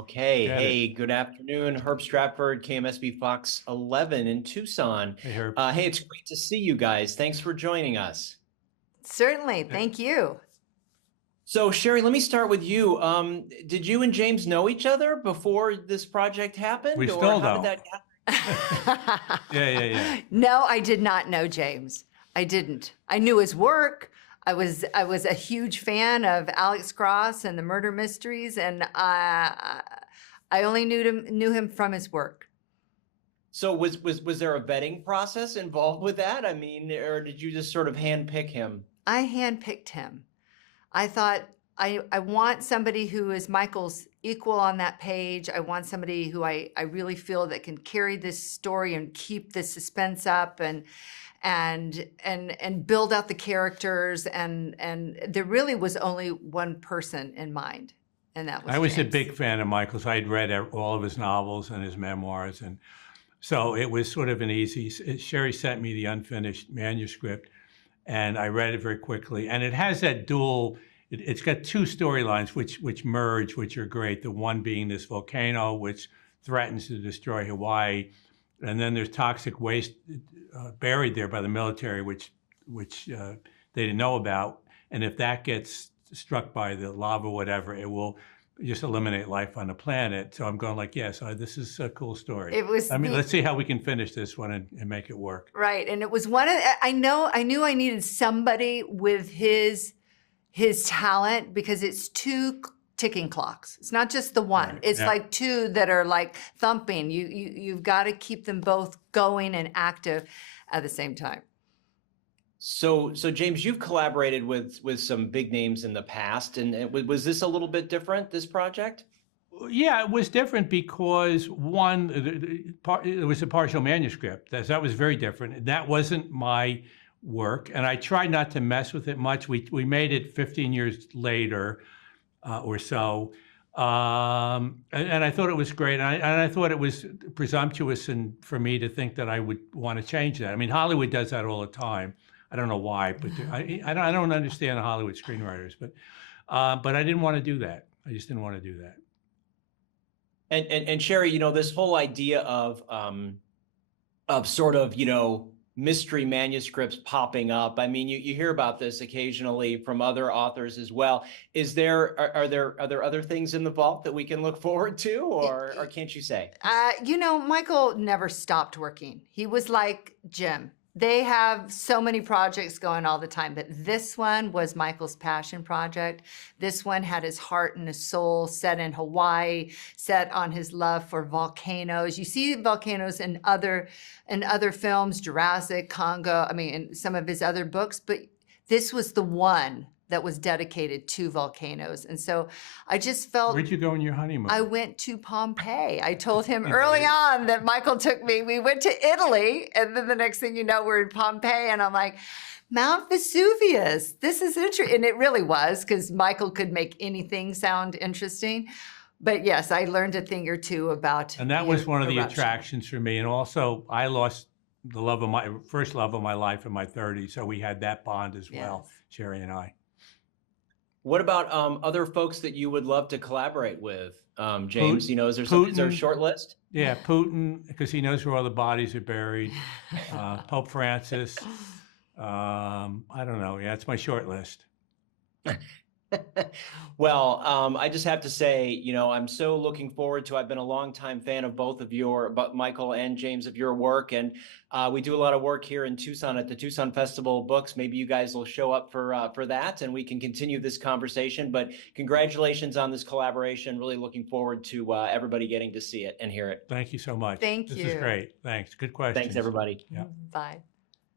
Okay, Get it. hey, good afternoon. Herb Stratford, KMSB Fox 11 in Tucson. Hey, Herb. Hey, it's great to see you guys. Thanks for joining us. Certainly, thank you. So, Sherri, let me start with you. Did you and James know each other before this project happened, We or still how did don't. that happen? Yeah. No, I did not know James. I didn't. I knew his work. I was a huge fan of Alex Cross and the murder mysteries, and I only knew him from his work. So, was there a vetting process involved with that? I mean, or did you just sort of handpick him? I handpicked him. I thought I want somebody who is Michael's equal on that page. I want somebody who I really feel that can carry this story and keep the suspense up and build out the characters. And there really was only one person in mind, and that was I was James. a big fan of Michael's. I'd read all of his novels and his memoirs, and so it was sort of an easy. Sherri sent me the unfinished manuscript, and I read it very quickly. And it has that dual. It's got two storylines which merge, which are great. The one being this volcano, which threatens to destroy Hawaii, and then there's toxic waste buried there by the military, which they didn't know about. And if that gets struck by the lava, or whatever, it will just eliminate life on the planet. So I'm going like, yes, this is a cool story. It was. I mean, let's see how we can finish this one and make it work. Right, and it was one of. I knew I needed somebody with his talent, because it's two ticking clocks. It's not just the one. Right. It's Yeah. like two that are like thumping. You've got to keep them both going and active at the same time. So James, you've collaborated with some big names in the past, and was this a little bit different, this project? Yeah, it was different because one, it was a partial manuscript. That was very different. That wasn't my work, and I tried not to mess with it much. We made it 15 years later or so, and I thought it was great. And I thought it was presumptuous for me to think that I would want to change that. I mean, Hollywood does that all the time. I don't know why, but I don't understand the Hollywood screenwriters, but I didn't want to do that. I just didn't want to do that. And Sherri, this whole idea of sort of, mystery manuscripts popping up. I mean, you hear about this occasionally from other authors as well. Are there other things in the vault that we can look forward to, or can't you say? Michael never stopped working. He was like Jim. They have so many projects going all the time, but this one was Michael's passion project. This one had his heart and his soul set in Hawaii, set on his love for volcanoes. You see volcanoes in other films, Jurassic, Congo, in some of his other books, but this was the one that was dedicated to volcanoes. And so I just felt... Where'd you go on your honeymoon? I went to Pompeii. I told him early on that Michael took me. We went to Italy, and then the next thing you know, we're in Pompeii, and I'm like, Mount Vesuvius, this is interesting. And it really was, because Michael could make anything sound interesting. But yes, I learned a thing or two about And that was one of the Eruption. attractions for me. And also, I lost the first love of my life in my 30s, so we had that bond as well, Yes. Sherri and I. What about other folks that you would love to collaborate with, James? Putin. Is there a short list? Yeah, Putin, because he knows where all the bodies are buried. Pope Francis. I don't know. Yeah, it's my short list. Well, I just have to say, I'm so looking forward to. I've been a longtime fan of both of Michael and James, of your work, and we do a lot of work here in Tucson at the Tucson Festival of Books. Maybe you guys will show up for that, and we can continue this conversation. But congratulations on this collaboration. Really looking forward to everybody getting to see it and hear it. Thank you so much. Thank This you. is great. Thanks. Good questions. Thanks, everybody. Yeah. Bye.